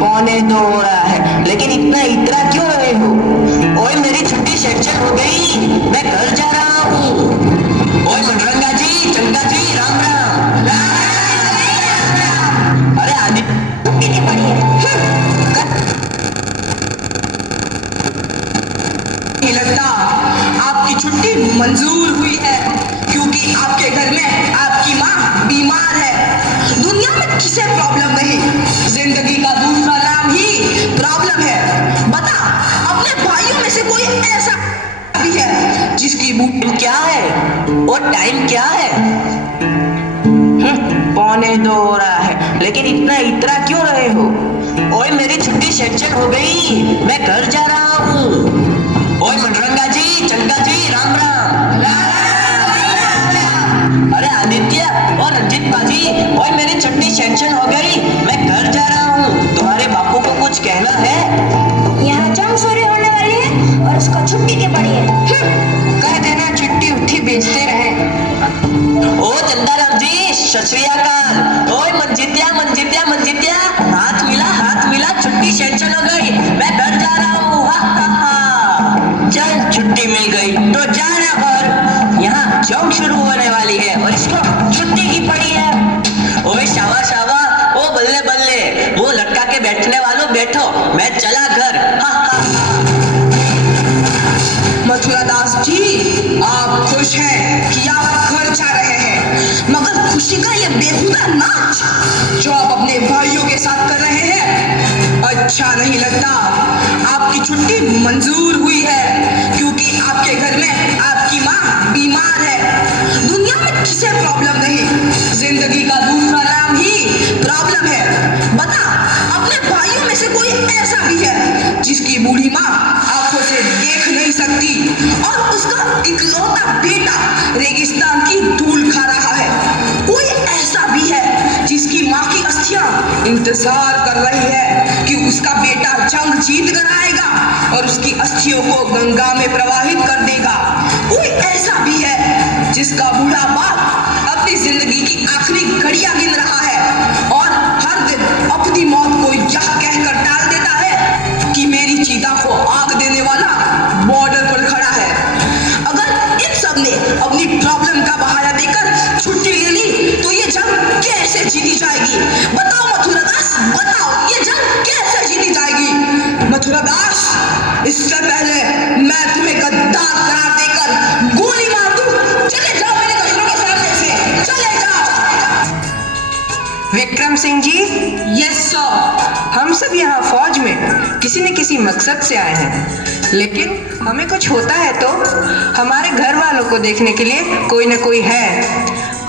पौने 2 हो रहा है, लेकिन इतना इतरा क्यों रहे हो? ओए मेरी छुट्टी शेड्यूल हो गई, मैं घर जा रहा हूँ। ओए मनरंगा जी, चंगा जी, राम राम। अरे आदि छुट्टी पड़ी है। नहीं लगता आपकी छुट्टी मंजूर हुई है, क्योंकि आपके घर में आपकी माँ बीमार है। दुनिया में किसे प्रॉब्लम नहीं, जिंदगी का दूसरा नाम ही प्रॉब्लम है। बता, अपने भाइयों में से कोई ऐसा भी है जिसकी टाइम क्या है? और टाइम क्या है? पौने 2 हो रहा है, लेकिन इतना इतरा क्यों रहे हो? ओए मेरी छुट्टी शेड्यूल हो गई, मैं घर जा रहा हूँ। ओए मनरंगा जी, चंगा जी, राम राम। अरे आदित्य और रंजित बाजी, ओए मेरी छुट्टी शेड्यूल हो गई, मैं घर जा रहा हूँ। तुम्हारे बापू को कुछ कहना है? यहाँ जंग सूर्य होने वाली है और उसको छुट्टी के पड़ी है। कह देना चिट्ठी उठी बेचते रहे। ओ चंदाराम जी, सत श्री अकाल। ओए मंजित्या मंजित्या मंजित्या, हाथ मिला, छुट्टी शेड्यूल हो गई, मैं घर जा रहा हूँ। हा हा हा। चल छुट्टी मिल गई तो जाना घर, यहाँ जंग शुरू होने वाली है और इसको छुट्टी की पड़ी है। ओए शावा शावा, ओ बल्ले बल्ले, वो लटका के बैठने वालों बैठो, मैं चला घर। हा हा हा। मथुरा दास जी, आप खुश हैं कि आप घर जा रहे हैं, मगर खुशी का ये बेहुदा नाच जो आप अपने भाइयों के साथ कर रहे हैं अच्छा नहीं लगता। आपकी छुट्टी मंजूर हुई है, क्योंकि आपके घर में आपकी माँ बीमार है। दुनिया में किसे प्रॉब्लम नहीं, जिंदगी का दूसरा नाम ही प्रॉब्लम है। बता, अपने भाइयों में से कोई ऐसा भी है जिसकी बूढ़ी माँ आंखों से देख नहीं सकती और उसका इकलौता बेटा रेगिस्तान की धूल खा रहा है? कोई ऐसा भी है जिसकी माँ की अस्थियां इंतजार कर रही है कि उसका बेटा जंग जीत कर आएगा और उसकी अस्थियों को गंगा में प्रवाहित कर देगा? कोई ऐसा भी है जिसका बूढ़ा बाप अपनी जिंदगी की आखिरी घड़ियां गिन रहा है और हर दिन अपनी मौत को यह कहकर टाल देता है कि मेरी चीता को आग देने वाला बॉर्डर पर खड़ा है? अगर इन सब ने अपनी प्रॉब्लम का बहाना देकर छुट्टी ले ली तो ये जंग कैसे जीती जाएगी? बताओ मथुरा दास, बताओ, ये जंग कैसे जीती जाएगी? मथुरा दास, इससे पहले मैं तुम्हें गद्दार करार देकर गोली मार दूं, चले जाओ मेरे दुश्मनों के सामने से, चले जाओ। Vikram Singh ji, yes sir. हम सब यहाँ फौज में किसी न किसी मकसद से आए हैं, लेकिन हमें कुछ होता है तो हमारे घर वालों को देखने के लिए कोई न कोई है।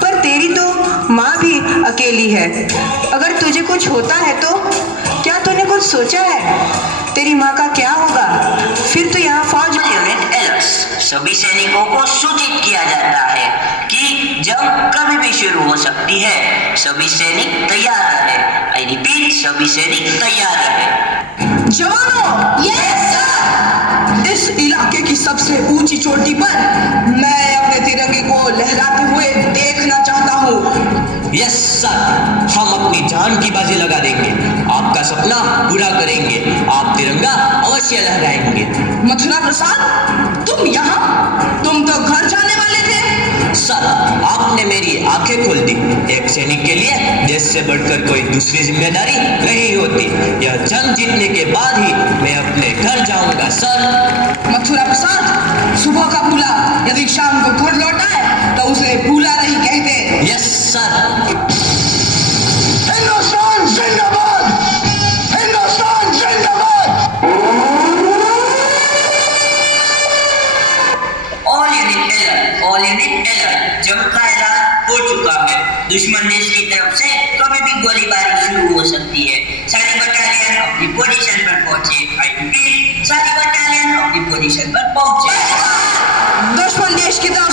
पर तेरी तो माँ भी अकेली है, अगर तुझे कुछ होता है तो क्या तूने कुछ सोचा है? तेरी माँ का क्या होगा? फिर तो यहाँ फौज में यूनिट एलर्ट्स, सभी सैनिकों को सूचित किया जाता है कि जंग कभी भी शुरू हो सकती है। सभी सैनिक तैयार रहे। आई रिपीट, सभी सैनिक तैयार रहे। जवानों, यस सर। इस इलाके की सबसे ऊंची चोटी पर मैं अपने तिरंगे को लहराते हुए देखना चाहता हूँ। यस सर, हम अपनी जान की बाजी लगा देंगे, आपका सपना पूरा करेंगे, आप तिरंगा अवश्य लहराएंगे। मथुरा प्रसाद, तुम यहाँ? तुम तो घर जाने वाले थे। सर, आपने मेरी आंखें खोल दी। एक सैनिक के लिए देश से बढ़कर कोई दूसरी जिम्मेदारी नहीं होती। यह जंग जीतने के बाद ही मैं अपने घर जाऊंगा सर। मथुरा प्रसाद, सुबह का भूला यदि शाम को घर लौटा है तो उसे भूला नहीं कहते। Yes sir. हिंदुस्तान जिंदाबाद, हिंदुस्तान जिंदाबाद। ऑल यूनिट एलर्ट, जंग का ऐलान हो चुका है। दुश्मन देश की तरफ से कभी भी गोलीबारी शुरू हो सकती है। सारी बटालियन अपनी पोजीशन पर पहुंचे। आई रिपीट, सारी बटालियन अपनी पोजीशन पर पहुंचे। दुश्मन देश की तरफ